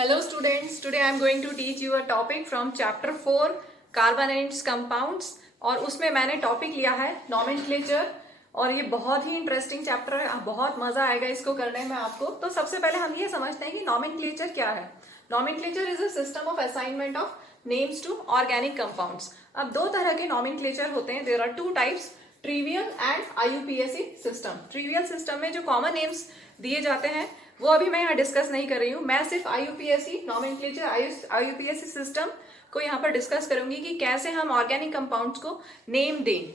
Hello students, today I am going to teach you a topic from chapter 4 carbon and its compounds और उसमें मैंने topic लिया है nomenclature और ये बहुत ही इंटरेस्टिंग चैप्टर है, बहुत मजा आएगा इसको करने में आपको। तो सबसे पहले हम ये समझते हैं कि nomenclature क्या है। Nomenclature is a system of assignment of names to organic compounds। अब दो तरह के nomenclature होते हैं, there are two types, trivial and IUPAC system. Trivial system में जो कॉमन नेम्स दिए जाते हैं वो अभी मैं यहाँ डिस्कस नहीं कर रही हूँ, मैं सिर्फ IUPAC नॉमेनक्लेचर IUPAC सिस्टम को यहाँ पर डिस्कस करूंगी कि कैसे हम ऑर्गेनिक कंपाउंड्स को नेम दें।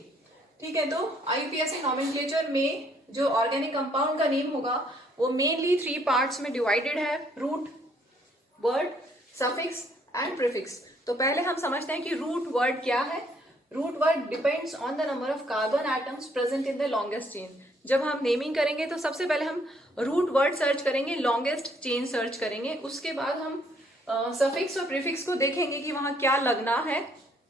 ठीक है, तो IUPAC नॉमेनक्लेचर में जो ऑर्गेनिक कंपाउंड का नेम होगा वो मेनली 3 पार्ट्स में डिवाइडेड है, root word, suffix and prefix. तो पहले हम समझते हैं कि रूट वर्ड क्या है। Root word depends on the number of carbon atoms present in the longest chain. जब हम नेमिंग करेंगे तो सबसे पहले हम रूट वर्ड सर्च करेंगे, लॉन्गेस्ट चेन सर्च करेंगे, उसके बाद हम सफिक्स और प्रीफिक्स को देखेंगे कि वहां क्या लगना है,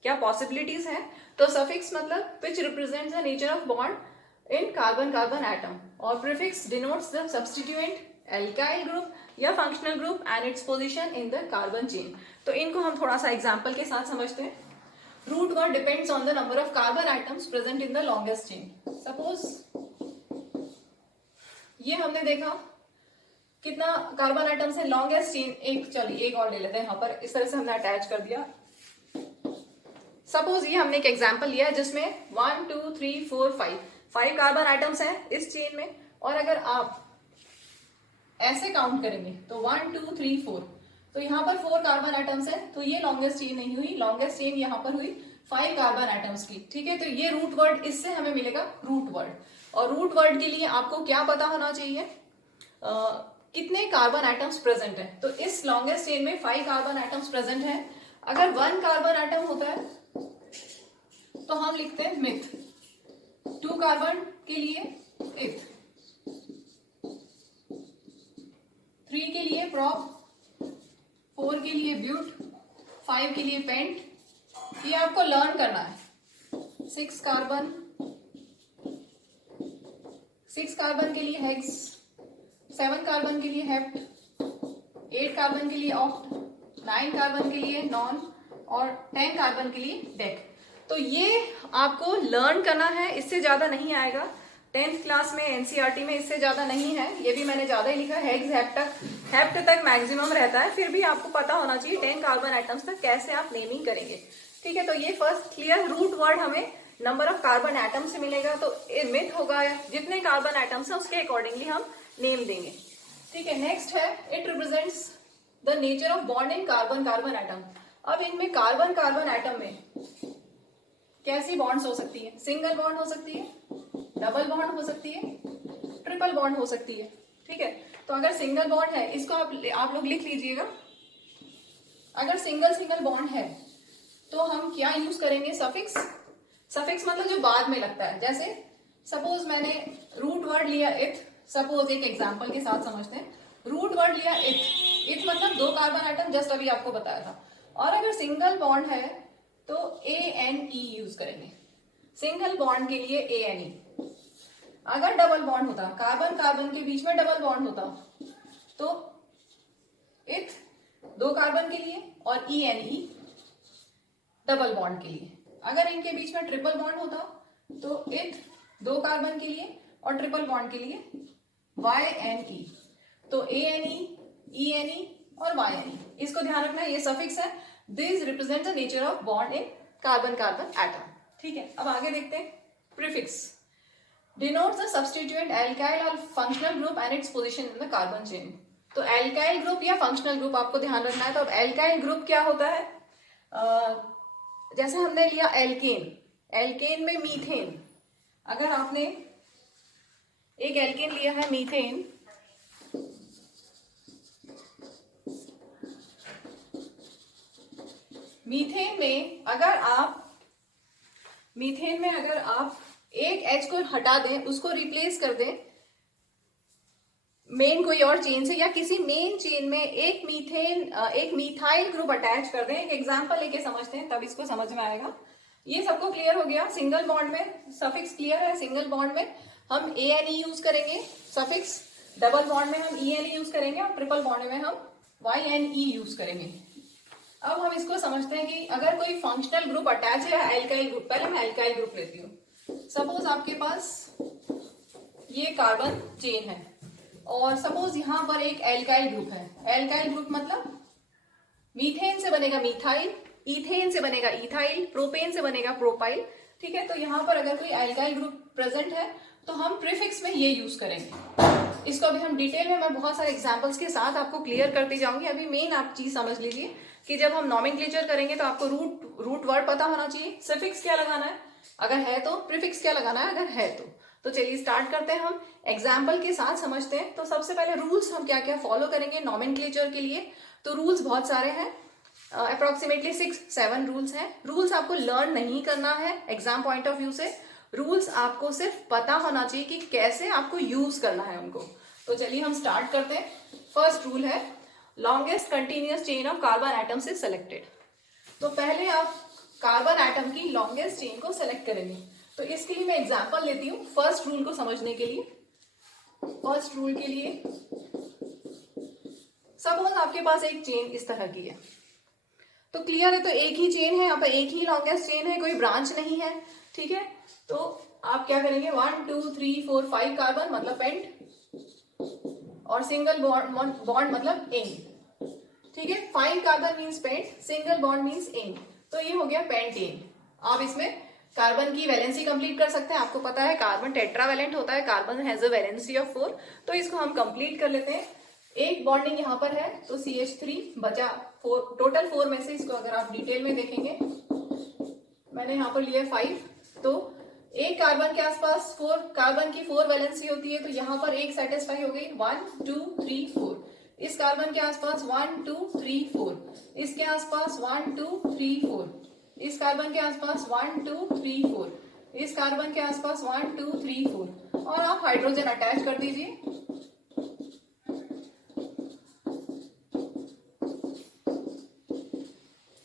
क्या पॉसिबिलिटीज है। तो सफिक्स मतलब which represents the nature of bond in carbon carbon atom और prefix denotes the substituent alkyl group या functional group and its position in the carbon chain. तो इनको हम थोड़ा सा एग्जांपल के साथ समझते हैं। Root word depends on the number of carbon atoms present in the longest chain. Suppose ये हमने देखा कितना कार्बन एटम्स है, लॉन्गेस्ट चेन एक, चलिए एक और ले लेते हैं, यहाँ पर इस तरह से हमने अटैच कर दिया। सपोज ये हमने एक एग्जांपल लिया जिसमें 1 2 3 4 5 कार्बन एटम्स हैं इस चेन में, और अगर आप ऐसे काउंट करेंगे तो 1 2 3 4, तो यहाँ पर 4 कार्बन एटम्स है, तो ये लॉन्गेस्ट चेन नहीं हुई, लॉन्गेस्ट चेन यहाँ पर हुई 5 कार्बन एटम्स की। ठीक है, तो ये रूट वर्ड, इससे हमें मिलेगा रूट वर्ड। और रूट वर्ड के लिए आपको क्या पता होना चाहिए, कितने कार्बन एटम्स प्रेजेंट है। तो इस लॉन्गेस्ट चेन में 5 कार्बन एटम्स प्रेजेंट है। अगर 1 कार्बन एटम होता है तो हम लिखते हैं मिथ, 2 कार्बन के लिए इथ, 3 के लिए प्रॉप, 4 के लिए ब्यूट, 5 के लिए पेंट। ये आपको लर्न करना है। 6 कार्बन के लिए हेक्स, 7 कार्बन के लिए हेप्ट, 8 कार्बन के लिए ऑक्ट, 9 कार्बन के लिए नॉन और 10 कार्बन के लिए डेक। तो ये आपको लर्न करना है, इससे ज्यादा नहीं आएगा। 10th क्लास में NCERT में इससे ज्यादा नहीं है, ये भी मैंने ज्यादा ही लिखा है, हेप्ट तक मैक्सिमम रहता है, फिर भी आपको पता होना चाहिए 10 कार्बन एटम्स तक कैसे आप नेमिंग करेंगे। ठीक है, तो ये फर्स्ट क्लियर। रूट वर्ड हमें नंबर ऑफ कार्बन एटम से मिलेगा, तो मिथ होगा जितने कार्बन एटम्स है उसके अकॉर्डिंगली हम नेम देंगे। ठीक है, नेक्स्ट है it represents the nature of bond in carbon carbon atom. अब इनमें कार्बन कार्बन एटम में कैसी बॉन्ड्स हो सकती है, सिंगल बॉन्ड हो सकती है, डबल बॉन्ड हो सकती है, ट्रिपल बॉन्ड हो सकती है। ठीक है, तो अगर सिंगल बॉन्ड है, इसको आप लोग लिख लीजिएगा। अगर सिंगल बॉन्ड है तो हम क्या यूज करेंगे, सफिक्स। सफिक्स मतलब जो बाद में लगता है, जैसे सपोज मैंने रूट वर्ड लिया इथ, सपोज एक एग्जांपल के साथ समझते हैं। रूट वर्ड लिया इथ, इथ मतलब 2 कार्बन एटम, जस्ट अभी आपको बताया था। और अगर सिंगल बॉन्ड है तो ANE यूज करेंगे, सिंगल बॉन्ड के लिए ANE। अगर डबल बॉन्ड होता, कार्बन कार्बन के बीच में डबल बॉन्ड होता, तो इथ 2 कार्बन के लिए और ENE डबल बॉन्ड के लिए। अगर इनके बीच में ट्रिपल बॉन्ड होता तो इथ 2 कार्बन के लिए और ट्रिपल बॉन्ड के लिए YNE। तो ANE, ENE और YNE, इसको ध्यान रखना है, ये सफिक्स है। This represent the nature of bond in carbon carbon atom. ठीक है, अब आगे देखते हैं। Prefix denotes the substituent alkyl और functional group and its position in the carbon chain. तो एल्काइल ग्रुप या फंक्शनल ग्रुप आपको ध्यान रखना है। तो अब एल्काइल ग्रुप क्या होता है, जैसे हमने लिया एल्केन, एल्केन में मीथेन। अगर आपने एक एल्केन लिया है मीथेन, मीथेन में अगर आप एक H को हटा दें, उसको रिप्लेस कर दें मेन कोई और चेन से, या किसी मेन चेन में एक मीथाइल ग्रुप अटैच कर दें। एक एग्जांपल लेके समझते हैं, तब इसको समझ में आएगा। ये सबको क्लियर हो गया। सिंगल बॉन्ड में सफिक्स क्लियर है, सिंगल बॉन्ड में हम ANE यूज करेंगे सफिक्स, डबल बॉन्ड में हम ENE यूज करेंगे और ट्रिपल बॉन्ड में हम YNE यूज करेंगे। अब हम इसको समझते हैं कि अगर कोई फंक्शनल ग्रुप अटैच है एल्काइल ग्रुप, पहले मैं एल्काइल ग्रुप लेती हूँ। सपोज आपके पास ये कार्बन चेन है और सपोज यहां पर एक एल्काइल ग्रुप है। एल्काइल ग्रुप मतलब मीथेन से बनेगा मिथाइल, इथेन से बनेगा इथाइल, प्रोपेन से बनेगा प्रोपाइल। ठीक है, तो यहां पर अगर कोई एल्काइल ग्रुप प्रेजेंट है तो हम प्रीफिक्स में ये यूज करेंगे। इसको अभी हम डिटेल में मैं बहुत सारे एग्जांपल्स के साथ आपको क्लियर करती जाऊंगी। अभी मेन आप चीज समझ लीजिए कि जब हम नॉमेनक्लेचर करेंगे तो आपको रूट वर्ड पता होना चाहिए, सफिक्स क्या लगाना है अगर है तो, प्रीफिक्स क्या लगाना है अगर है तो चलिए स्टार्ट करते हैं, हम एग्जाम्पल के साथ समझते हैं। तो सबसे पहले रूल्स हम क्या क्या फॉलो करेंगे नॉमेनक्लेचर के लिए। तो रूल्स बहुत सारे हैं, अप्रोक्सीमेटली 6-7 रूल्स हैं। रूल्स आपको लर्न नहीं करना है एग्जाम पॉइंट ऑफ व्यू से, रूल्स आपको सिर्फ पता होना चाहिए कि कैसे आपको यूज करना है उनको। तो चलिए हम स्टार्ट करते हैं। फर्स्ट रूल है longest continuous chain of carbon atom से सेलेक्टेड। तो पहले आप कार्बन एटम की लॉन्गेस्ट चेन को सेलेक्ट करेंगे। तो इसके लिए मैं एग्जांपल लेती हूँ फर्स्ट रूल को समझने के लिए। फर्स्ट रूल के लिए सपोज आपके पास एक चेन इस तरह की है, तो क्लियर है, तो एक ही चेन है, यहाँ पर एक ही लॉन्गेस्ट चेन है, कोई ब्रांच नहीं है। ठीक है, तो आप क्या करेंगे 1 2 3 4 5 कार्बन मतलब पेंट और सिंगल बॉन्ड मतलब एन। ठीक है, 5 carbon means pent, single bond means ane, तो ये हो गया पेंटेन। आप इसमें कार्बन की वैलेंसी कंप्लीट कर सकते हैं। आपको पता है कार्बन टेट्रावैलेंट होता है, carbon has a valency of 4, तो इसको हम कंप्लीट कर लेते हैं। एक बॉन्डिंग यहाँ पर है तो CH3 बचा 4, टोटल 4 में से इसको अगर आप डिटेल में देखेंगे मैंने यहाँ पर लिया 5, तो एक कार्बन के आसपास 4 कार्बन की 4 वैलेंसी होती है, तो यहाँ पर एक सेटिस्फाई हो गई 1 2 3 4। इस कार्बन के आसपास 1 2 3 4, इसके आसपास 1 2 3 4, इस कार्बन के आसपास 1 2 3 4, इस कार्बन के आसपास 1 2 3 4, और आप हाइड्रोजन अटैच कर दीजिए।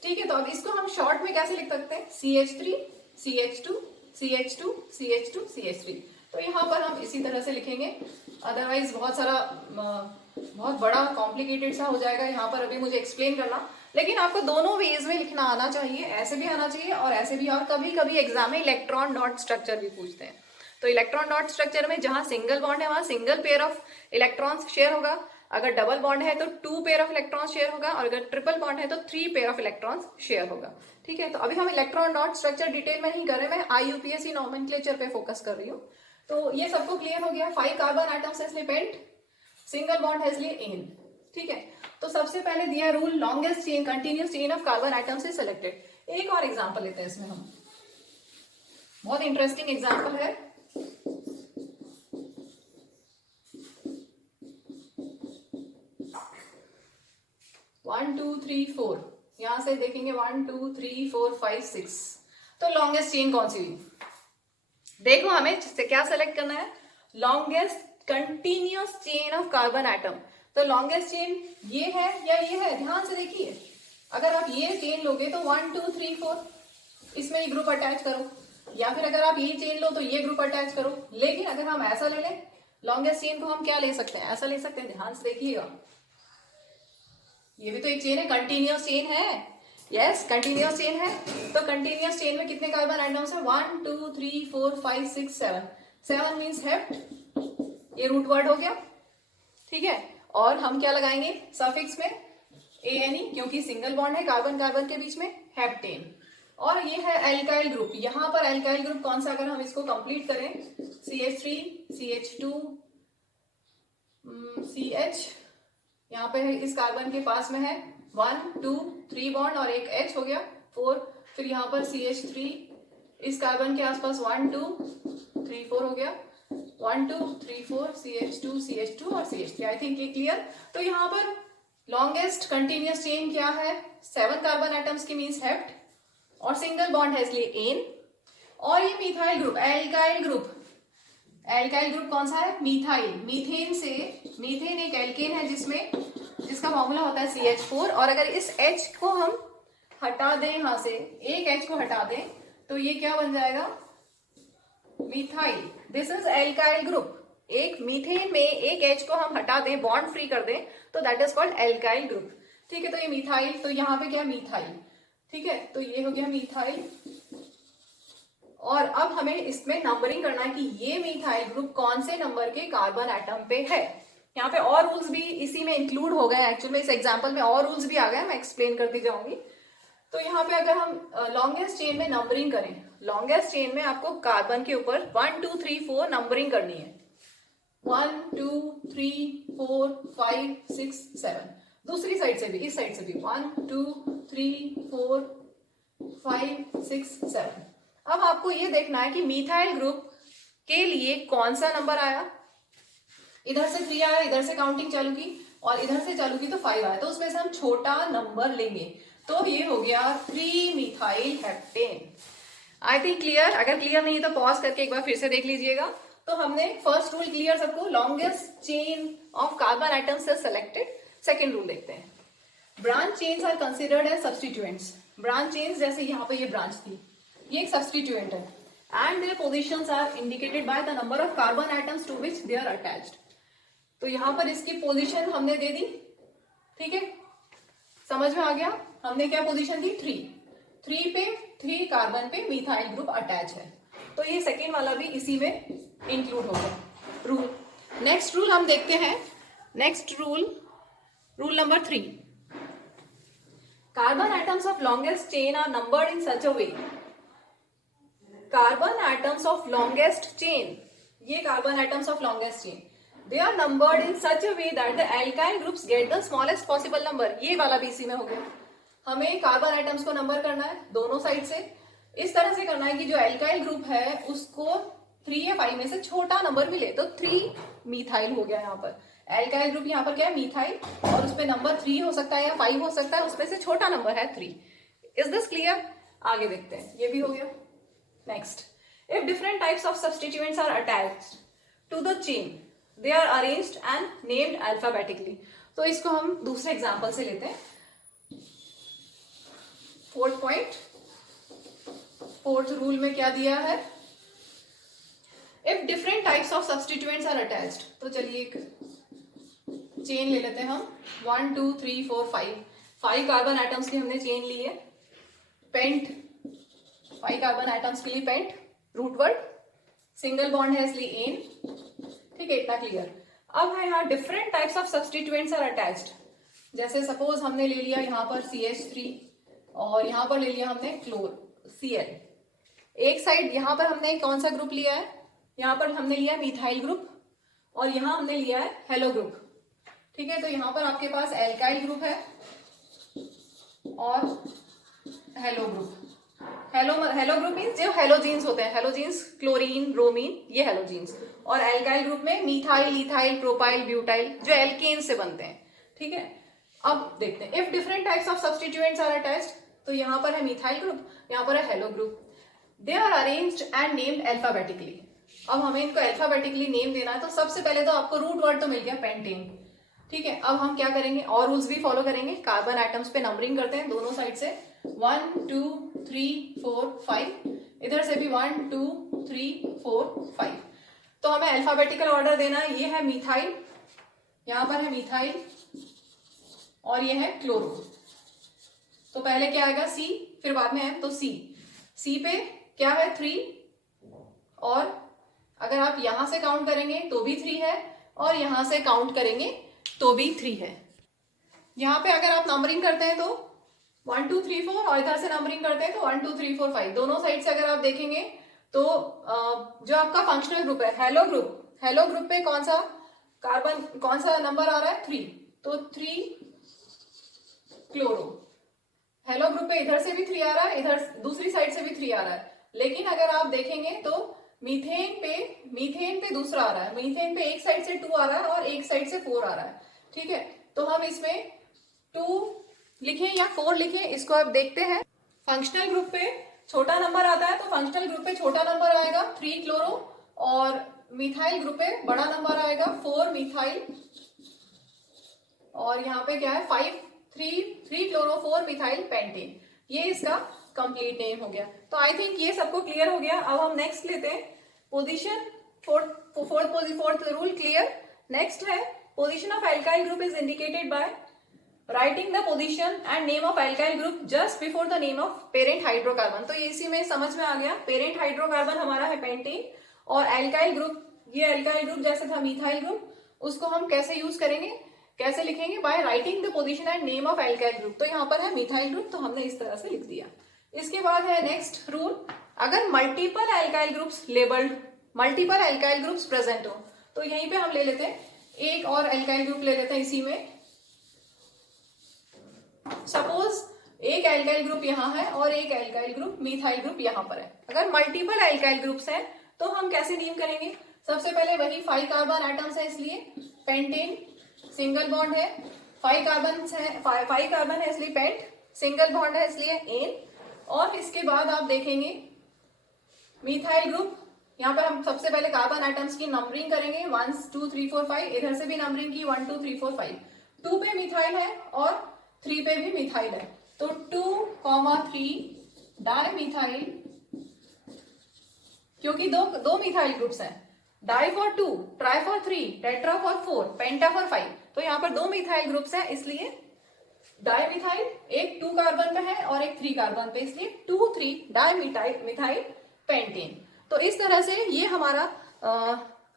ठीक है, तो अब इसको हम शॉर्ट में कैसे लिख सकते हैं CH3 CH2 CH2 CH2 CH3। तो यहाँ पर हम इसी तरह से लिखेंगे, अदरवाइज बहुत बड़ा कॉम्प्लिकेटेड सा हो जाएगा यहाँ पर अभी मुझे एक्सप्लेन करना। लेकिन आपको दोनों वेज में लिखना आना चाहिए, ऐसे भी आना चाहिए और ऐसे भी। और कभी कभी एग्जाम में इलेक्ट्रॉन डॉट स्ट्रक्चर भी पूछते हैं, तो इलेक्ट्रॉन डॉट स्ट्रक्चर में जहां सिंगल बॉन्ड है वहां single pair of electrons share होगा, अगर डबल बॉन्ड है तो 2 पेयर ऑफ इलेक्ट्रॉन्स शेयर होगा, और अगर ट्रिपल बॉन्ड है तो 3 पेयर ऑफ इलेक्ट्रॉन्स शेयर होगा। ठीक है, तो अभी हम इलेक्ट्रॉन डॉट स्ट्रक्चर डिटेल में नहीं कर रहे, मैं IUPAC नॉमेनक्लेचर पे फोकस कर रही हूँ। तो ये सबको क्लियर हो गया। 5 कार्बन एटम्स इसलिए पेंट, सिंगल बॉन्ड है इसलिए एन। ठीक है, तो सबसे पहले दिया rule longest chain continuous chain of carbon atom से सिलेक्टेड। एक और एग्जांपल लेते हैं इसमें हम, बहुत इंटरेस्टिंग एग्जांपल है। वन टू थ्री फोर, यहां से देखेंगे 1 2 3 4 5 6, तो लॉन्गेस्ट चेन कौन सी हुई? देखो हमें क्या सेलेक्ट करना है, longest continuous chain of carbon atom. तो लॉन्गेस्ट चेन ये है या ये है, ध्यान से देखिए। अगर आप ये चेन लोगे तो 1 2 3 4 इसमें ये ग्रुप अटैच करो, या फिर अगर आप ये चेन लो तो ये ग्रुप अटैच करो। लेकिन अगर हम ऐसा ले लें, लॉन्गेस्ट चेन को हम क्या ले सकते हैं, ऐसा ले सकते हैं, ध्यान से देखिएगा। ये भी तो एक चेन है, कंटिन्यूअस चेन है। यस, कंटिन्यूअस चेन है। तो कंटिन्यूअस चेन में कितने कार्बन एटम्स है, 1 2 3 4 5 6 7, 7 मीन्स हेप्ट, ये रूट वर्ड हो गया। ठीक है, और हम क्या लगाएंगे सफिक्स में ANE, क्योंकि सिंगल बॉन्ड है कार्बन कार्बन के बीच में, हेप्टेन। और ये है एल्काइल ग्रुप, यहां पर एल्काइल ग्रुप कौन सा, अगर हम इसको कंप्लीट करें CH3 CH2 CH, यहाँ पे है, इस कार्बन के पास में है 1 2 3 बॉन्ड और एक H हो गया 4, फिर यहाँ पर CH3, इस कार्बन के आसपास 1 2 3 4 हो गया, 1 2 3 4 CH2 CH2 और CH3। आई थिंक ये क्लियर। तो यहाँ पर लॉन्गेस्ट कंटिन्यूअस चेन क्या है, 7 कार्बन एटम्स की मीन्स हेप्ट, और सिंगल बॉन्ड है इसलिए एन। और ये methyl group, alkyl group, alkyl group कौन सा है, मिथाइल, मीथेन से, मीथेन एक एल्केन है जिसका फॉर्मूला होता है CH4, और अगर इस H को हम हटा दें, यहां से एक H को हटा दें तो ये क्या बन जाएगा, methyl. This is alkyl group, एक मीथेन में एक H को हम हटा दें, बॉन्ड फ्री कर दें, तो that is called alkyl group. ठीक है, तो ये मिथाइल, तो यहाँ पे क्या मिथाइल, ठीक है, तो ये हो गया मिथाइल। और अब हमें इसमें नंबरिंग करना है कि ये मिथाइल ग्रुप कौन से नंबर के कार्बन एटम पे है। यहाँ पे और रूल्स भी इसी में इंक्लूड हो गए, एक्चुअली इस एग्जाम्पल में और रूल्स भी आ गए, मैं एक्सप्लेन करती जाऊंगी। तो यहाँ पे अगर हम लॉन्गेस्ट चेन में नंबरिंग करें, लॉन्गेस्ट चेन में आपको कार्बन के ऊपर 1 2 3 4 नंबरिंग करनी है। 1 2 3 4 5 6 7। दूसरी साइड से भी, इस साइड से भी 1 2 3 4 5 6 7। अब आपको ये देखना है कि मिथाइल ग्रुप के लिए कौन सा नंबर आया। इधर से 3 आया, इधर से काउंटिंग चालू की और इधर से चालू की तो 5 आया, तो उसमें से हम छोटा नंबर लेंगे, तो ये हो गया 3 मिथाइल हेप्टेन। आई थिंक क्लियर? अगर क्लियर नहीं है तो पॉज करके एक बार फिर से देख लीजिएगा। तो हमने फर्स्ट रूल क्लियर सबको, longest chain of carbon items से सेलेक्टेड। सेकेंड रूल देखते हैं, branch chains are considered as substituents. Branch chains, जैसे यहाँ पे ये ब्रांच थी, ये एक सब्सटीट्यूएंट है, and their positions are indicated by the number of carbon items to which they are attached. तो यहाँ पर इसकी पोजीशन हमने दे दी, ठीक है, समझ में आ गया। हमने क्या पोजीशन दी, 3 पे 3 कार्बन पे मिथाइल ग्रुप अटैच है, तो ये सेकेंड वाला भी इसी में इंक्लूड होगा रूल। नेक्स्ट रूल हम देखते हैं, next rule, rule number 3, carbon atoms of longest chain are numbered in such a way. Carbon atoms of longest chain, ये carbon atoms of longest chain, they are numbered in such a way that the alkyl groups get the smallest possible number। ये वाला भी इसी में हो गया। हमें carbon atoms को नंबर करना है दोनों साइड से, इस तरह से करना है कि जो एल्काइल ग्रुप है उसको 3 या 5 में से छोटा नंबर मिले, तो 3 मिथाइल हो गया। यहाँ पर एल्काइल ग्रुप यहाँ पर क्या है, मिथाइल, और उसपे नंबर 3 हो सकता है या 5 हो सकता है, उसमें से छोटा नंबर है 3। Is this clear? आगे देखते हैं, ये भी हो गया। Next, if different types of substituents are attached to the chain they are arranged and named alphabetically। तो इसको हम दूसरे एग्जांपल से लेते हैं। 4th पॉइंट, 4th रूल में क्या दिया है, if different types of substituents are attached। तो चलिए एक चेन ले लेते हैं हम, 1 2 3 4 5 कार्बन आइटम्स की हमने चेन ली है। पेंट, 5 कार्बन आइटम्स के लिए pent, root word, single bond है इसलिए एन, ठीक है, इतना क्लियर। अब है यहाँ different types of substituents are attached. जैसे सपोज हमने ले लिया यहाँ पर CH3 और यहाँ पर ले लिया हमने Cl। एक साइड यहाँ पर हमने कौन सा ग्रुप लिया है, यहाँ पर हमने लिया मिथाइल ग्रुप और यहाँ हमने लिया है हेलो ग्रुप, ठीक है। तो यहाँ पर आपके पास एल्काइल ग्रुप है और hello group. Hello group means जो हेलोजीन्स होते हैं, हेलोजीन्स क्लोरीन, ब्रोमीन, ये हेलोजीन्स। और एल्काइल ग्रुप में मिथाइल, इथाइल, प्रोपाइल, ब्यूटाइल, जो एल्केन से बनते हैं, ठीक है। अब देखते हैं, if different types of substituents are attached, तो यहाँ पर है मिथाइल ग्रुप, यहाँ पर है halo group, they are arranged and named alphabetically. अब हमें इनको अल्फाबेटिकली नेम देना है, तो सबसे पहले तो आपको रूट वर्ड तो मिल गया पेंटेन, ठीक है। अब हम क्या करेंगे, और रूल्स भी फॉलो करेंगे। कार्बन आइटम्स पे नंबरिंग करते हैं दोनों साइड से, 1 2 3 4 5, इधर से भी 1 2 3 4 5। तो हमें अल्फाबेटिकल ऑर्डर देना है। ये है मिथाइल, यहां पर है मिथाइल और ये है क्लोरो। तो पहले क्या आएगा, C, फिर बाद में है, तो C पे क्या है 3, और अगर आप यहां से काउंट करेंगे तो भी 3 है और यहां से काउंट करेंगे तो भी 3 है। यहां पे अगर आप नंबरिंग करते हैं तो 1 2 3 4 और इधर से नंबरिंग करते हैं तो 1 2 3 4 5, दोनों साइड से अगर आप देखेंगे तो जो आपका फंक्शनल ग्रुप है हेलो ग्रुप पे कौन सा कार्बन, कौन सा नंबर आ रहा है, 3, तो 3 क्लोरो। हेलो ग्रुप पे इधर से भी 3 आ रहा है, इधर दूसरी साइड से भी 3 आ रहा है। लेकिन अगर आप देखेंगे तो मीथेन पे दूसरा आ रहा है, मीथेन पे एक साइड से 2 आ रहा है और एक साइड से 4 आ रहा है, ठीक है। तो हम इसमें 2 लिखें या 4 लिखें, इसको अब देखते हैं। फंक्शनल ग्रुप पे छोटा नंबर आता है, तो फंक्शनल ग्रुप पे छोटा नंबर आएगा 3 क्लोरो, और मिथाइल ग्रुप पे बड़ा नंबर आएगा 4 मिथाइल, और यहाँ पे क्या है 3 क्लोरो 4 मिथाइल पेंटेन। ये इसका कंप्लीट नेम हो गया। तो आई थिंक ये सबको क्लियर हो गया। अब हम नेक्स्ट लेते हैं position 4 fourth rule clear. Next है position of alkyl group is indicated by writing the position and name of alkyl group just before the name of parent hydrocarbon. तो इसी में समझ में आ गया, पेरेंट हाइड्रोकार्बन हमारा है पेंटेन और एल्काइल ग्रुप, ये एल्काइल ग्रुप जैसे था मिथाइल ग्रुप, उसको हम कैसे यूज करेंगे, कैसे लिखेंगे, bye writing the position and name of alkyl group. तो यहाँ पर है मिथाइल ग्रुप, तो हमने इस तरह से लिख दिया। इसके बाद है नेक्स्ट रूल, अगर multiple alkyl groups labelled, multiple alkyl groups present हो, तो यहीं पे हम ले लेते हैं एक और एल्काइल ग्रुप ले लेते हैं इसी में। सपोज एक एल्काइल ग्रुप यहाँ है और एक एल्काइल ग्रुप मिथाइल ग्रुप यहाँ पर है। अगर मल्टीपल एल्काइल ग्रुप्स हैं तो हम कैसे नेम करेंगे, सबसे पहले वही 5 कार्बन एटम्स है इसलिए पेंटेन, सिंगल बॉन्ड है, 5 कार्बन है इसलिए पेंट, सिंगल बॉन्ड है इसलिए एन। और इसके बाद आप देखेंगे मिथाइल ग्रुप, यहाँ पर हम सबसे पहले कार्बन एटम्स की नंबरिंग करेंगे 1 2 3 4 5, इधर से भी नंबरिंग की 1 2 3 4 5, 2 पे मिथाइल है और 3 पे भी मिथाइल है, तो 2,3 डाई मिथाइल, क्योंकि दो मिथाइल ग्रुप्स हैं, di for 2, tri for 3, tetra for 4, penta for 5, तो यहाँ पर 2 मिथाइल ग्रुप्स हैं इसलिए डाई मिथाइल, एक 2 कार्बन पे है और एक 3 कार्बन पे, इसलिए 2,3 डाई मिथाइल पेंटेन। तो इस तरह से ये हमारा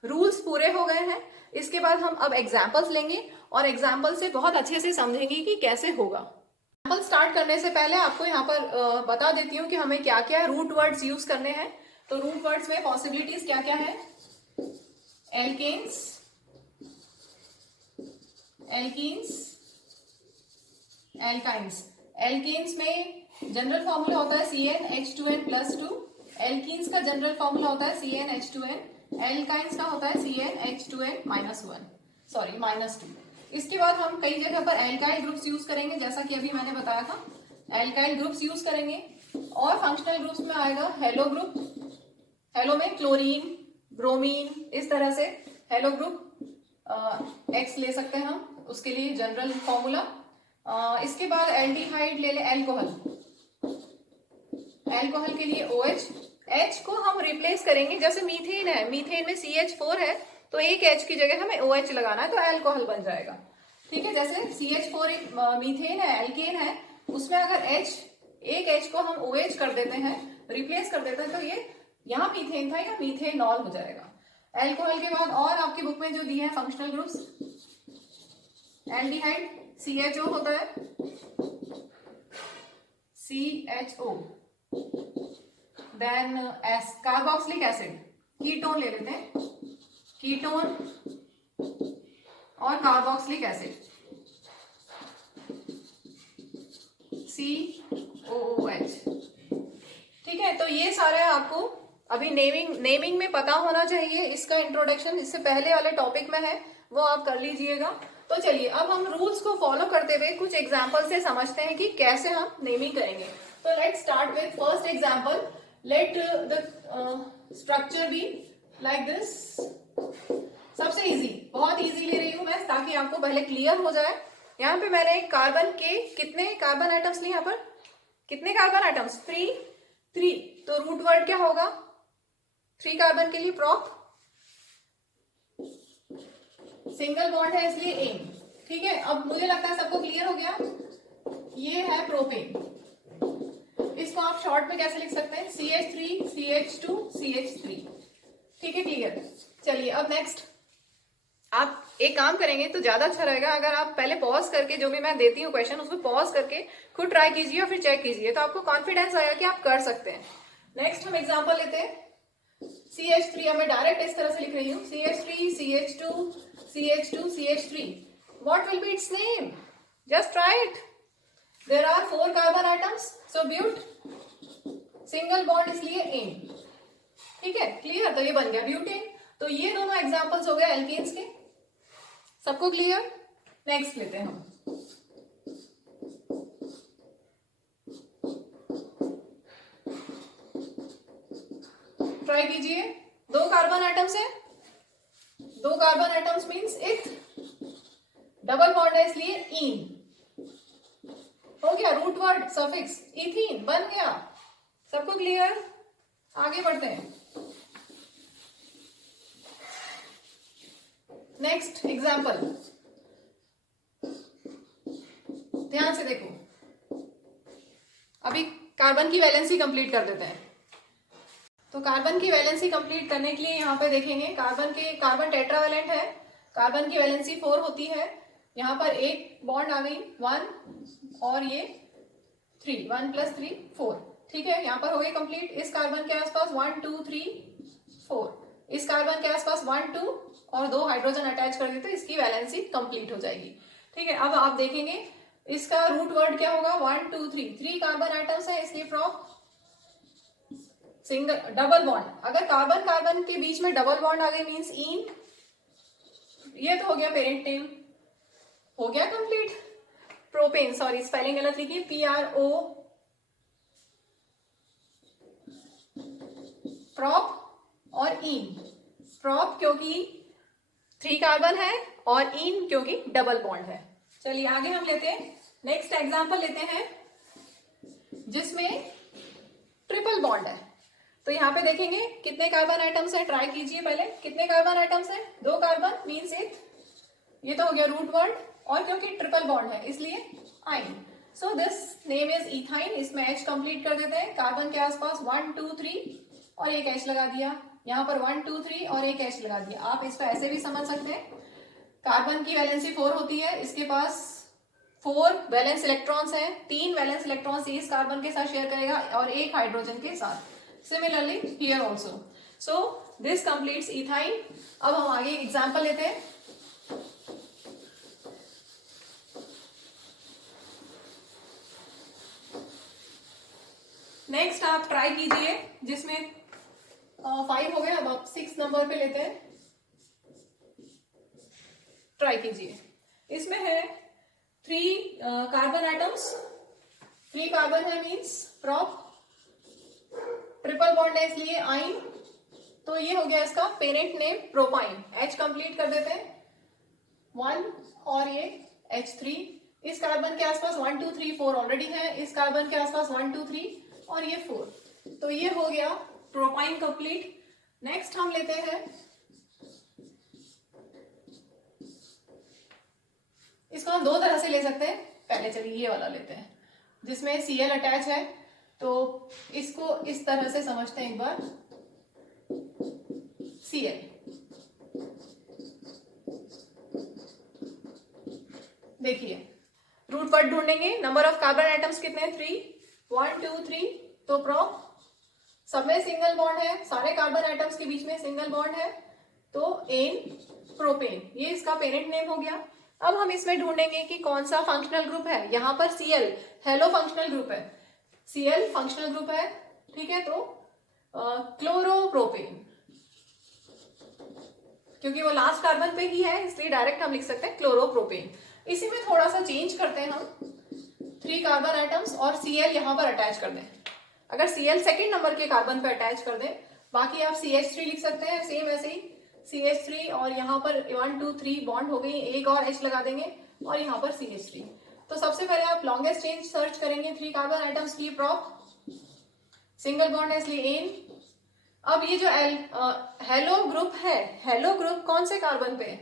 रूल्स पूरे हो गए हैं। इसके बाद हम अब एग्जाम्पल्स लेंगे और एग्जाम्पल से बहुत अच्छे से समझेंगे कि कैसे होगा। एग्जाम्पल स्टार्ट करने से पहले आपको यहाँ पर बता देती हूँ कि हमें क्या क्या रूट वर्ड्स यूज करने हैं। तो रूट वर्ड्स में पॉसिबिलिटीज क्या क्या है, एल्केन्स, एल्काइंस। एल्केन्स में जनरल फॉर्मूला होता है CnH2n+2, एल्कीन्स का जनरल फॉर्मूला होता है CnH2n, एल्काइंस का होता है CnH2n-2। इसके बाद हम कई जगह पर एल्काइल ग्रुप्स यूज करेंगे, जैसा कि अभी मैंने बताया था, एल्काइल ग्रुप्स यूज करेंगे। और फंक्शनल ग्रुप्स में आएगा हेलो ग्रुप, हेलो में क्लोरीन, ब्रोमीन, इस तरह से हेलो ग्रुप X ले सकते हैं हम, उसके लिए जनरल फॉर्मूला। इसके बाद एल्डिहाइड ले ले, एल्कोहल, एल्कोहल के लिए OH, H को हम रिप्लेस करेंगे, जैसे मीथेन है, मीथेन में CH4 है तो एक H की जगह हमें OH लगाना है तो एल्कोहल बन जाएगा। ठीक है, जैसे CH4 एक मीथेन है, एल्केन है, उसमें अगर एक H को हम OH कर देते हैं, रिप्लेस कर देते हैं, तो ये यहाँ मीथेन था या मीथेनॉल हो जाएगा। एल्कोहल के बाद और आपकी बुक में जो दिए हैं फंक्शनल ग्रुप्स, एल्डिहाइड CHO होता है, CHO, then S carboxylic acid, ketone ले लेते हैं, कीटोन और कार्बोक्सिलिक एसिड, COOH। ठीक है, तो ये सारे आपको अभी नेमिंग में पता होना चाहिए। इसका इंट्रोडक्शन इससे पहले वाले टॉपिक में है, वो आप कर लीजिएगा। तो चलिए अब हम रूल्स को फॉलो करते हुए कुछ एग्जाम्पल से समझते हैं कि कैसे हम नेमिंग करेंगे। तो let's start with first example. Let the structure be like this. सबसे इजी, बहुत इजी ले रही हूं मैं ताकि आपको पहले क्लियर हो जाए। यहाँ पे मैंने कार्बन के कितने कार्बन एटम्स लिए, यहाँ पर कितने कार्बन एटम्स, 3। तो रूट वर्ड क्या होगा, 3 कार्बन के लिए प्रोप, सिंगल बॉन्ड है इसलिए एन। ठीक है, अब मुझे लगता है सबको क्लियर हो गया। ये है प्रोपेन, इसको आप शॉर्ट में कैसे लिख सकते हैं, CH3 CH2 CH3। ठीक है, क्लियर। चलिए अब नेक्स्ट आप एक काम करेंगे तो ज्यादा अच्छा रहेगा, अगर आप पहले पॉज करके जो भी मैं देती हूँ क्वेश्चन उसको पॉज करके खुद ट्राई कीजिए और फिर चेक कीजिए, तो आपको कॉन्फिडेंस आएगा कि आप कर सकते हैं। नेक्स्ट हम एग्जांपल लेते हैं, CH3, मैं डायरेक्ट इस तरह से लिख रही हूँ, CH3 CH2 CH2 CH3। What will be its name, just try it. There are 4 carbon atoms, so but, single bond इसलिए एन। ठीक है, क्लियर। तो ये बन गया ब्यूटेन। तो ये दोनों एग्जांपल्स हो गए एल्केन्स के, सबको क्लियर। नेक्स्ट लेते हैं हम, ट्राई कीजिए। 2 कार्बन एटम्स है, 2 कार्बन एटम्स मींस इथ, डबल बॉन्ड है इसलिए ईन। हो गया रूट वर्ड सफिक्स, इथीन बन गया। सबको क्लियर, आगे बढ़ते हैं। नेक्स्ट एग्जाम्पल, ध्यान से देखो। अभी कार्बन की वैलेंसी कंप्लीट कर देते हैं। तो कार्बन की वैलेंसी कंप्लीट करने के लिए यहाँ पे देखेंगे, कार्बन टेट्रावैलेंट है, कार्बन की वैलेंसी 4 होती है। यहाँ पर एक बॉन्ड आ गई 1 और ये 3, 1 + 3 4, ठीक है, यहाँ पर हो गई कंप्लीट। इस कार्बन के आसपास 1 2 3 4, इस कार्बन के आसपास 1 2 और 2 हाइड्रोजन अटैच कर देते, इसकी वैलेंसी कंप्लीट हो जाएगी, ठीक है। अब आप देखेंगे इसका रूट वर्ड क्या होगा, 1 2 3 कार्बन आइटम्स है, इसलिए प्रॉप सिंगल डबल बॉन्ड। अगर कार्बन कार्बन के बीच में डबल बॉन्ड आ गए मीन्स इन, ये तो हो गया पेरेंट नेम, हो गया कंप्लीट। प्रोपेन, सॉरी स्पेलिंग गलत लिखी, PRO, प्रॉप और इन। प्रॉप क्योंकि 3 कार्बन है और इन क्योंकि डबल बॉन्ड है। चलिए आगे हम लेते हैं, नेक्स्ट एग्जांपल लेते हैं जिसमें ट्रिपल बॉन्ड है। तो यहाँ पे देखेंगे कितने कार्बन आइटम्स है, ट्राई कीजिए पहले, कितने कार्बन आइटम्स है, 2 कार्बन मीन्स ये तो हो गया रूट वर्ड, और क्योंकि ट्रिपल बॉन्ड है इसलिए आइन। So this name is ethyne. इसमें H कंप्लीट कर देते हैं। कार्बन के आसपास 1 2 3 और एक H लगा दिया, यहाँ पर 1 2 3 और एक H लगा दिया। आप इसको ऐसे भी समझ सकते हैं, कार्बन की वैलेंसी 4 होती है, इसके पास 4 वैलेंस इलेक्ट्रॉन्स हैं, 3 वैलेंस इलेक्ट्रॉन्स इस कार्बन के साथ शेयर करेगा और एक हाइड्रोजन के साथ। Similarly here also. So this completes ethyne. अब हम आगे एग्जाम्पल लेते हैं। नेक्स्ट आप ट्राई कीजिए, जिसमें 5 हो गए, अब आप 6 नंबर पे लेते हैं, ट्राई कीजिए। इसमें है 3 कार्बन आइटम्स, 3 कार्बन है मीन्स प्रॉप, ट्रिपल बॉन्ड है इसलिए आइन। तो ये हो गया इसका parent name propyne. H complete कर देते हैं, 1 और ये H3। इस कार्बन के आसपास 1 2 3 4 ऑलरेडी है, इस कार्बन के आसपास 1 2 3 और ये 4। तो ये हो गया प्रोपाइन कंप्लीट। नेक्स्ट हम लेते हैं, इसको हम 2 तरह से ले सकते हैं। पहले चलिए ये वाला लेते हैं जिसमें Cl अटैच है, तो इसको इस तरह से समझते हैं एक बार, Cl। देखिए रूट वर्ड ढूंढेंगे, नंबर ऑफ कार्बन आइटम्स कितने, 3 1 2 3, तो प्रॉप सब में सिंगल बॉन्ड है, सारे कार्बन आइटम्स के बीच में सिंगल बॉन्ड है, तो एन प्रोपेन, ये इसका पेरेंट नेम हो गया। अब हम इसमें ढूंढेंगे कि कौन सा फंक्शनल ग्रुप है। यहाँ पर Cl हेलो फंक्शनल ग्रुप है, Cl फंक्शनल ग्रुप है, ठीक है। तो क्लोरोप्रोपेन, क्योंकि वो लास्ट कार्बन पे ही है इसलिए डायरेक्ट हम लिख सकते हैं क्लोरोप्रोपेन। इसी में थोड़ा सा चेंज करते हैं हम, 3 कार्बन आइटम्स और Cl यहाँ पर अटैच कर दें। अगर Cl सेकेंड नंबर के कार्बन पे अटैच कर दें, बाकी आप CH3 लिख सकते हैं, सेम ऐसे ही CH3 और यहाँ पर 1 2 3 बॉन्ड हो गई, एक और H लगा देंगे और यहाँ पर CH3। तो सबसे पहले आप लॉन्गेस्ट चेंज सर्च करेंगे 3 कार्बन आइटम्स की, प्रॉप सिंगल बॉन्ड है इसलिए एन। अब ये जो हेलो ग्रुप है, हेलो ग्रुप कौन से कार्बन पे,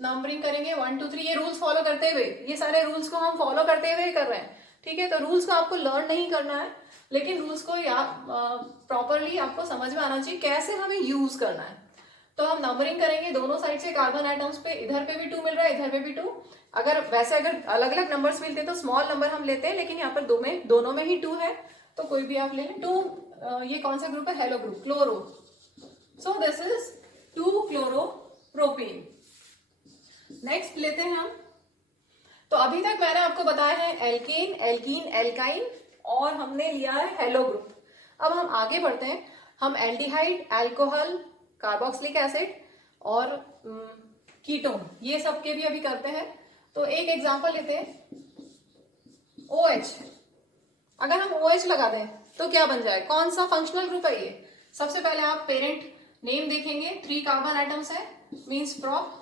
नंबरिंग करेंगे 1 2 3, ये रूल्स फॉलो करते हुए, ये सारे रूल्स को हम फॉलो करते हुए कर रहे हैं, ठीक है। तो रूल्स को आपको लर्न नहीं करना है, लेकिन रूल्स को प्रॉपरली आपको समझ में आना चाहिए कैसे हमें यूज करना है। तो हम नंबरिंग करेंगे दोनों साइड से कार्बन आइटम्स पे, इधर पे भी 2 मिल रहा है, इधर पे भी 2। अगर अलग अलग नंबर्स मिलते तो स्मॉल नंबर हम लेते हैं, लेकिन यहाँ पर दोनों में ही 2 है, तो कोई भी आप ले लें। 2 ये कौन सा ग्रुप है, halo group, chloro. So this is 2 chloropropane. Next लेते हैं हम, तो अभी तक मैंने आपको बताया है एल्केन, एल्कीन, एल्काइन और हमने लिया है हेलो ग्रुप। अब हम आगे बढ़ते हैं, हम एल्डिहाइड, अल्कोहल, कार्बोक्सिलिक एसिड और कीटोन, ये सब के भी अभी करते हैं। तो एक एग्जांपल लेते हैं, OH। अगर हम OH लगा दें तो क्या बन जाए, कौन सा फंक्शनल ग्रुप है ये। सबसे पहले आप पेरेंट नेम देखेंगे, 3 कार्बन आइटम्स है मीन्स प्रॉप,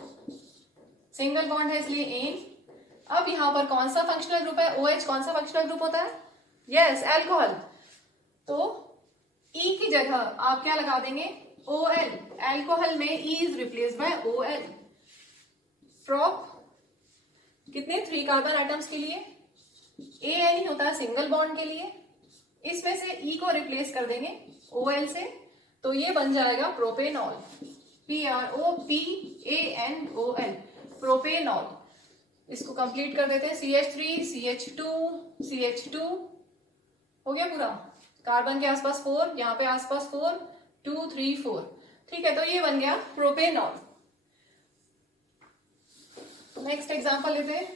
सिंगल बॉन्ड है इसलिए एन। अब यहाँ पर कौन सा फंक्शनल ग्रुप है, OH कौन सा फंक्शनल ग्रुप होता है, यस अल्कोहल। तो E की जगह आप क्या लगा देंगे, OL। अल्कोहल में E is replace by OL, prop कितने 3 कार्बन एटम्स के लिए, AN ही होता है सिंगल बॉन्ड के लिए, इसमें से E को रिप्लेस कर देंगे OL से, तो ये बन जाएगा प्रोपेनॉल, PROPANOL, प्रोपेनॉल। इसको कंप्लीट कर देते हैं, CH3 CH2 CH2 हो गया पूरा, कार्बन के आसपास 4, यहाँ पे आसपास 4 2 3 4, ठीक है, तो ये बन गया प्रोपेनॉल। नेक्स्ट एग्जांपल लेते हैं।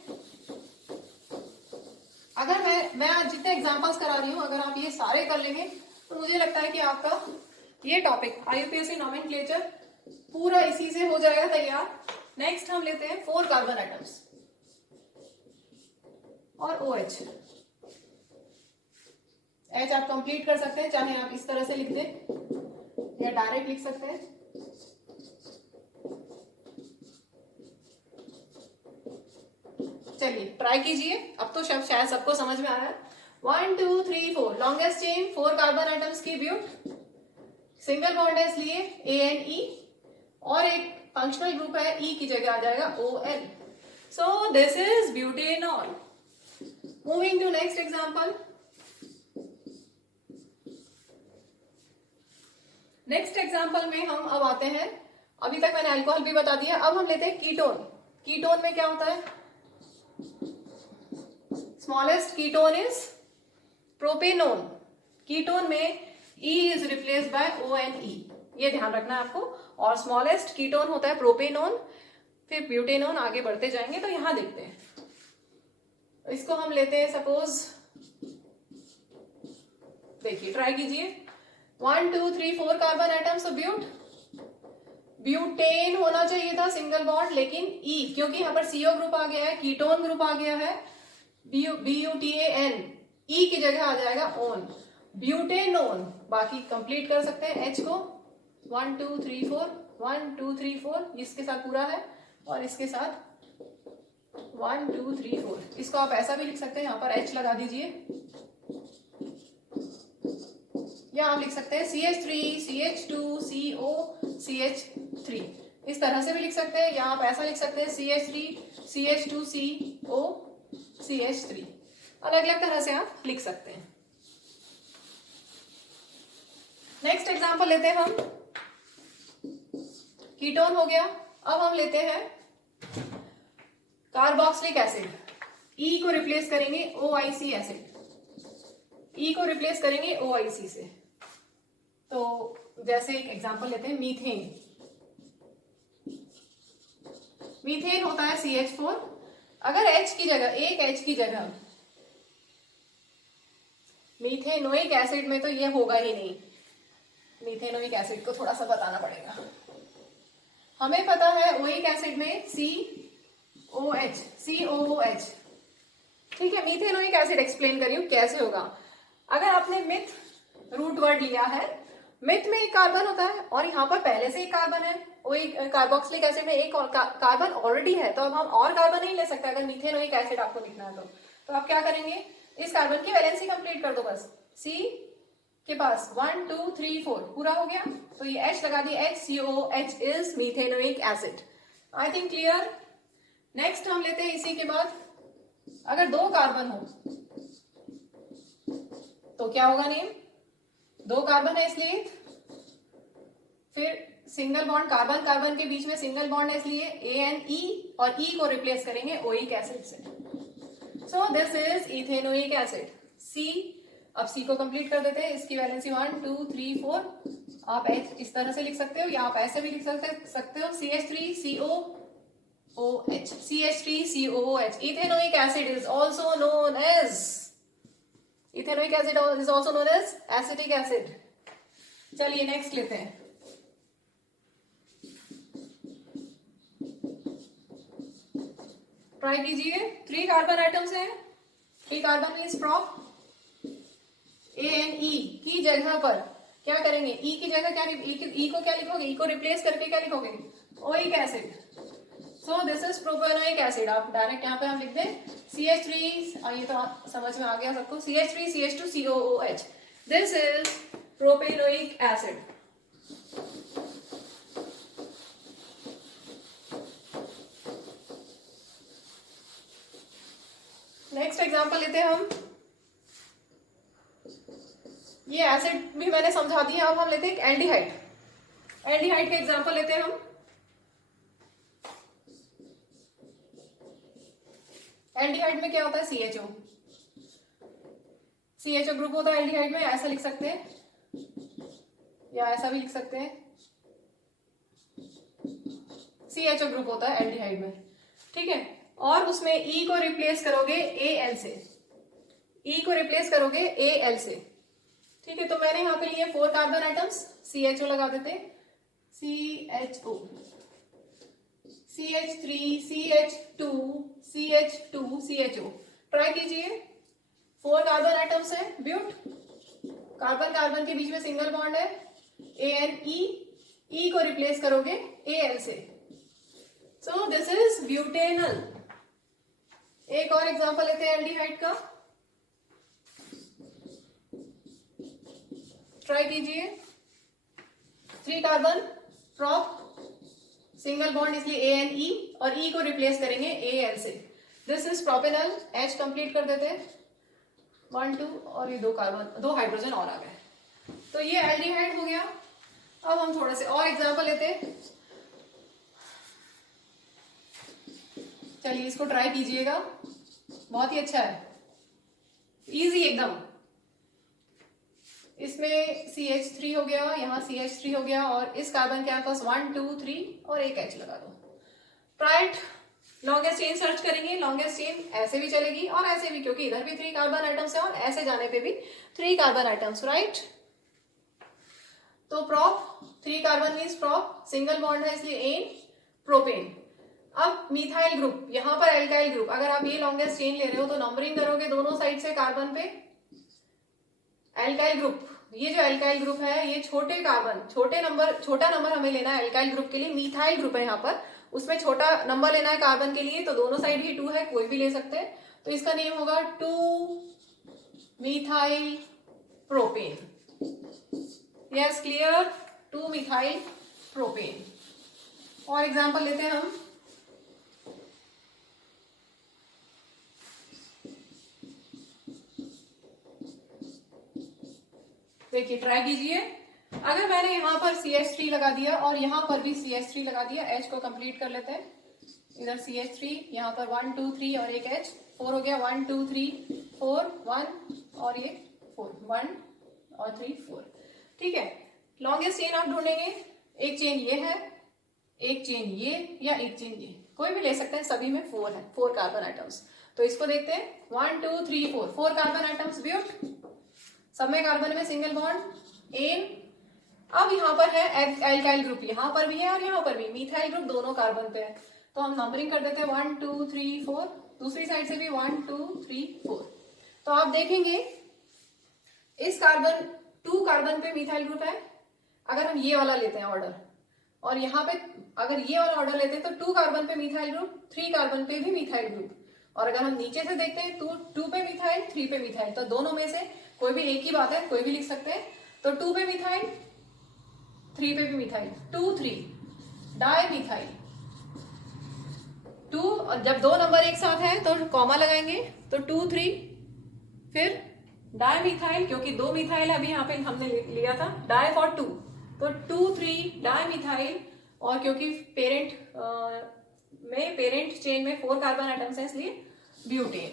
अगर मैं आज जितने एग्जांपल्स करा रही हूं, अगर आप ये सारे कर लेंगे तो मुझे लगता है कि आपका ये टॉपिक IUPAC नोमेनक्लेचर पूरा इसी से हो जाएगा तैयार। नेक्स्ट हम लेते हैं 4 कार्बन एटम्स और OH। H आप कंप्लीट कर सकते हैं, चाहे आप इस तरह से लिख दें या डायरेक्ट लिख सकते हैं। चलिए ट्राई कीजिए, अब तो शायद सबको समझ में आ रहा है। 1 2 3 4 लॉन्गेस्ट चेन 4 कार्बन एटम्स की ब्यूट, सिंगल बॉन्ड है इसलिए ANE, और एक फंक्शनल ग्रुप है, E की जगह आ जाएगा OL। So this is butanol. Moving to next example. Next example में हम अब आते हैं, अभी तक मैंने अल्कोहल भी बता दिया, अब हम लेते हैं कीटोन। कीटोन में क्या होता है, smallest ketone is propanone. Ketone में E is replaced by ONE, ये ध्यान रखना है आपको, और स्मॉलेस्ट कीटोन होता है प्रोपेनोन, फिर ब्यूटेनोन, आगे बढ़ते जाएंगे। तो यहां देखते हैं, इसको हम लेते हैं सपोज, देखिए ट्राई कीजिए, 1 2 3 4 कार्बन एटम्स ऑफ ब्यूटेन होना चाहिए था सिंगल बॉन्ड, लेकिन E, क्योंकि यहाँ पर CO ग्रुप आ गया है, कीटोन ग्रुप आ गया है, BUTAN, E की जगह आ जाएगा ओन, ब्यूटेनोन। बाकी कंप्लीट कर सकते हैं H को, 1 2 3 4 1 2 3 4, इसके साथ पूरा है, और इसके साथ 1 2 3 4। इसको आप ऐसा भी लिख सकते हैं, यहाँ पर H लगा दीजिए, या आप लिख सकते हैं CH3 CH2 CO CH3, इस तरह से भी लिख सकते हैं, या आप ऐसा लिख सकते हैं CH3 CH2 CO CH3, अलग अलग तरह से आप लिख सकते हैं। नेक्स्ट एग्जांपल लेते हैं हम, कीटोन हो गया, अब हम लेते हैं कार्बोक्सिलिक एसिड। E को रिप्लेस करेंगे OIC एसिड, E को रिप्लेस करेंगे OIC से। तो जैसे एक एग्जांपल लेते हैं, मीथेन। मीथेन होता है CH4, अगर H की जगह, एक H की जगह मीथेनोइक एसिड में, तो ये होगा ही नहीं, मीथेनोइक एसिड को थोड़ा सा बताना पड़ेगा। हमें पता है ओइक एसिड में COOH, ठीक है, मीथेनोइक एसिड एक्सप्लेन करिए कैसे होगा। अगर आपने मिथ रूट वर्ड लिया है, मिथ में एक कार्बन होता है और यहाँ पर पहले से एक कार्बन है, ओइक कार्बोक्सिलिक एसिड में एक और कार्बन ऑलरेडी है, तो अब हम और कार्बन नहीं ले सकते। अगर मीथेनोइक एसिड आपको लिखना है तो आप क्या करेंगे, इस कार्बन की वैलेंसी कंप्लीट कर दो बस। C के पास 1 2 3 4 पूरा हो गया, तो ये H लगा दी, HCOOH is methanoic acid. I think clear. Next हम लेते हैं इसी के बाद, अगर 2 कार्बन हो तो क्या होगा नेम, 2 कार्बन है इसलिए, फिर सिंगल बॉन्ड, कार्बन कार्बन के बीच में सिंगल बॉन्ड है इसलिए ANE, और E को रिप्लेस करेंगे ओइक एसिड से। सो this is ethanoic acid. C, अब C को कंप्लीट कर देते हैं, इसकी वैलेंसी 1 2 3 4, आप H इस तरह से लिख सकते हो, या आप ऐसे भी लिख सकते हो CH3 COOH, CH3 COOH। Ethanoic acid is also known as, ethanoic acid is also known as acetic acid. चलिए नेक्स्ट लेते हैं, ट्राई कीजिए। 3 कार्बन आइटम्स हैं, 3 कार्बन मीन्स प्रॉप, ANE की जगह पर क्या करेंगे, E की जगह क्या, E को क्या लिखोगे, E को रिप्लेस करके क्या लिखोगे, oic acid. So this is propanoic acid. आप डायरेक्ट यहाँ पे हम लिख दें CH3, ये तो समझ में आ गया सबको, CH3 CH2 COOH, this is propanoic acid. Next example लेते हैं हम। ये एसिड भी मैंने समझा दिया, अब हम लेते हैं एल्डिहाइड। एल्डिहाइड का एग्जांपल लेते हैं हम। एल्डिहाइड में क्या होता है? CHO। CHO ग्रुप होता है एल्डिहाइड में, ऐसा लिख सकते हैं या ऐसा भी लिख सकते हैं। CHO ग्रुप होता है एल्डिहाइड में, ठीक है। और उसमें E को रिप्लेस करोगे Al से, E को रिप्लेस करोगे Al से, ठीक है। तो मैंने यहाँ पे लिए 4 कार्बन आइटम्स, CHO लगा देते, CHO, CH3, CH2, CH2, CHO। Try कीजिए, 4 कार्बन आइटम्स है, ब्यूट, कार्बन कार्बन के बीच में सिंगल बॉन्ड है, ANE, E को रिप्लेस करोगे Al से, सो दिस इज ब्यूटेनल। एक और एग्जांपल लेते हैं एल्डिहाइड का, ट्राई कीजिए। 3 कार्बन, प्रॉप, सिंगल बॉन्ड इसलिए ANE, और E को रिप्लेस करेंगे Al से, this is propanal. H complete कर देते, 1 2, और ये 2 कार्बन, 2 हाइड्रोजन और आ गए। तो ये एल्डिहाइड हो गया। अब हम थोड़े से और एग्जांपल लेते हैं, चलिए इसको ट्राई कीजिएगा, बहुत ही अच्छा है, इजी एकदम। इसमें CH3 हो गया, यहाँ CH3 हो गया, और इस कार्बन के आसपास 1 2 3 और एक H लगा दो। ट्राइट, लॉन्गेस्ट चेन सर्च करेंगे, लॉन्गेस्ट चेन ऐसे भी चलेगी और ऐसे भी, क्योंकि इधर भी 3 कार्बन आइटम्स है और ऐसे जाने पे भी 3 कार्बन आइटम्स, राइट। तो prop, 3 carbon means prop, single bond है इसलिए एन, प्रोपेन। अब मिथाइल ग्रुप, यहां पर एल्काइल ग्रुप, अगर आप ये लॉन्गेस्ट चेन ले रहे हो तो नंबरिंग करोगे दोनों साइड से कार्बन पे। एल्काइल ग्रुप, ये जो एल्काइल ग्रुप है ये छोटे कार्बन, छोटा नंबर हमें लेना है एल्काइल ग्रुप के लिए। मिथाइल ग्रुप है यहाँ पर, उसमें छोटा नंबर लेना है कार्बन के लिए, तो दोनों साइड ही 2 है, कोई भी ले सकते हैं। तो इसका नेम होगा 2 methyl propane. Yes, clear, 2 methyl propane. और एग्जांपल लेते हैं हम, देखिए ट्राई कीजिए। अगर मैंने यहाँ पर CH3 लगा दिया और यहाँ पर भी CH3 लगा दिया, H को कंप्लीट कर लेते हैं। इधर CH3, यहाँ पर 1 2 3 और एक H, 4 हो गया, 1 2 3 4, 1 और ये 4, 1 और 3 4, ठीक है। लॉन्गेस्ट चेन आप ढूंढेंगे, एक चेन ये है, एक चेन ये, या एक चेन ये, कोई भी ले सकते हैं, सभी में 4 है, 4 कार्बन आइटम्स। तो इसको देखते हैं, 1 2 3 4, 4 कार्बन आइटम्स, ब्यूट, सब में कार्बन में सिंगल बॉन्ड, एन। अब यहाँ पर है एल्काइल ग्रुप, यहाँ पर भी है और यहाँ पर भी, मिथाइल ग्रुप दोनों कार्बन पे है, तो हम नंबरिंग कर देते हैं 1 2 3 4, दूसरी साइड से भी 1 2 3 4। तो आप देखेंगे इस कार्बन 2 कार्बन पे मिथाइल ग्रुप है। अगर हम ये वाला लेते हैं ऑर्डर, और यहाँ पे अगर ये वाला ऑर्डर लेते हैं तो 2 कार्बन पे मिथाइल ग्रुप, 3 कार्बन पे भी मिथाइल ग्रुप, और अगर हम नीचे से देखते हैं 2 पे मिथाइल, 3 पे मिथाइल, तो दोनों में से कोई भी एक ही बात है, कोई भी लिख सकते हैं। तो 2 पे मिथाइल, 3 पे भी मिथाइल, 2 3 डाई मिथाइल 2, और जब 2 नंबर एक साथ है तो कॉमा लगाएंगे, तो 2 3, फिर डाई मिथाइल, क्योंकि 2 मिथाइल अभी यहाँ पे हमने लिया था, डाई फॉर 2, तो 2 3 डाई मिथाइल, और क्योंकि पेरेंट चेन में 4 कार्बन आइटम्स है इसलिए ब्यूटेन।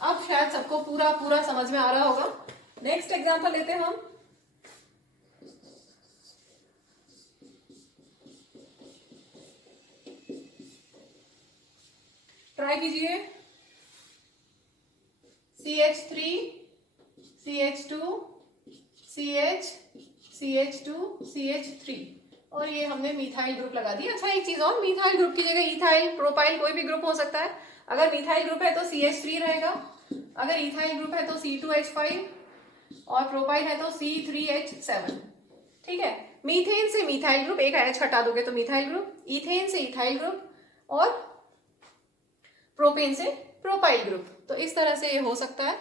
अब शायद सबको पूरा समझ में आ रहा होगा। नेक्स्ट एग्जांपल लेते हैं हम, ट्राई कीजिए। CH3, CH2, CH, CH2, CH3, और ये हमने मिथाइल ग्रुप लगा दिया। अच्छा, एक चीज और, मिथाइल ग्रुप की जगह इथाइल, प्रोपाइल, कोई भी ग्रुप हो सकता है। अगर मिथाइल ग्रुप है तो CH3 रहेगा, अगर इथाइल ग्रुप है तो C2H5, और प्रोपाइल है तो C3H7, ठीक है। मीथेन से मिथाइल ग्रुप, एक H हटा दोगे तो मिथाइल ग्रुप, इथेन से इथाइल ग्रुप, और प्रोपेन से प्रोपाइल ग्रुप। तो इस तरह से ये हो सकता है।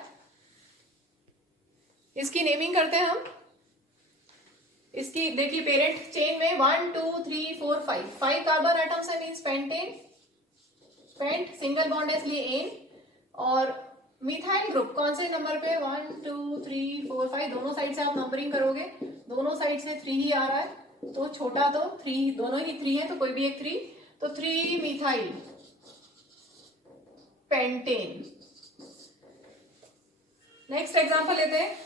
इसकी नेमिंग करते हैं हम। इसकी देखिए, पेरेंट चेन में 1 2 3 4 5 कार्बन आइटम्स है, means pentane, pent single bond है इसलिए एन। और मिथाइल ग्रुप कौन से नंबर पे, 1 2 3 4 5, दोनों साइड से आप नंबरिंग करोगे, दोनों साइड से 3 ही आ रहा है, तो छोटा तो 3, दोनों ही 3 है तो कोई भी एक 3, तो 3 मिथाइल पेंटेन। नेक्स्ट एग्जांपल लेते हैं।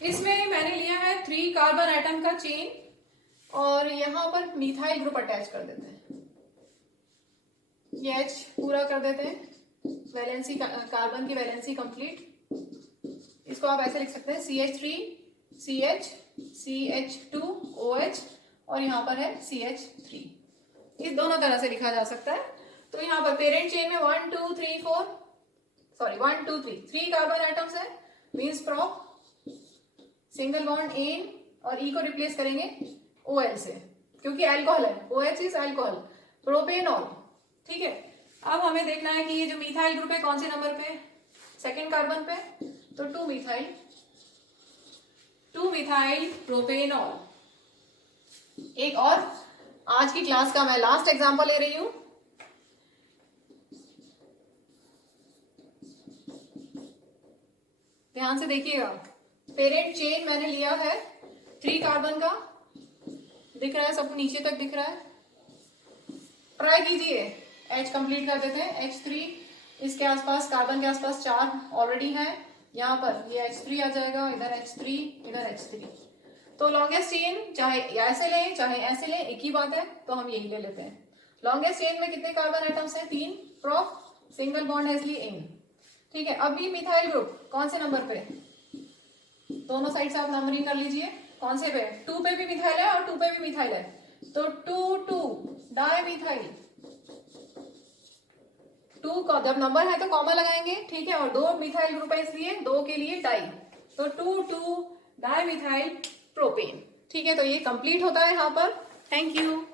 इसमें मैंने लिया है 3 कार्बन एटम का चेन और यहां पर मिथाइल ग्रुप अटैच कर देते हैं। ये H पूरा कर देते हैं, वैलेंसी कार्बन की वैलेंसी कंप्लीट। इसको आप ऐसे लिख सकते हैं CH3 CH CH2 OH और यहाँ पर है CH3। इस दोनों तरह से लिखा जा सकता है। तो यहाँ पर पेरेंट चेन में 1 2 3 4 सॉरी 1 2 3 3 कार्बन एटम्स है, means prop single bond ane और ई को रिप्लेस करेंगे OL से, क्योंकि अल्कोहल है, OH इज अल्कोहल, प्रोपेनॉल। ठीक है, अब हमें देखना है कि ये जो मिथाइल ग्रुप है कौन से नंबर पे, सेकेंड कार्बन पे, तो 2 मिथाइल प्रोपेनॉल। एक और आज की क्लास का मैं लास्ट एग्जांपल ले रही हूं। ध्यान से देखिएगा, पेरेंट चेन मैंने लिया है 3 कार्बन का, दिख रहा है सबको, नीचे तक दिख रहा है। ट्राई कीजिए, H कंप्लीट कर देते हैं, H3 इसके आसपास, कार्बन के आसपास 4 ऑलरेडी है, यहाँ पर ये H3 आ जाएगा, इधर H3 इधर H3। तो लॉन्गेस्ट चेन चाहे ऐसे लें चाहे ऐसे लें, एक ही बात है, तो हम यही ले लेते हैं। लॉन्गेस्ट चेन में कितने कार्बन एटम्स हैं, 3, प्रोप सिंगल बॉन्ड है इसलिए एन। ठीक है, अभी मिथाइल ग्रुप कौन से नंबर पे, दोनों साइड से आप नंबरिंग कर लीजिए, कौन से पे, 2 पे भी मिथाइल है और 2 पे भी मिथाइल है, तो 2 2 डाई मिथाइल। 2 का जब नंबर है तो कॉमा लगाएंगे, ठीक है, और 2 मिथाइल ग्रुप है इसलिए 2 के लिए डाई, तो 2 2 डाई मिथाइल प्रोपेन। ठीक है, तो ये कंप्लीट होता है यहाँ पर। Thank you.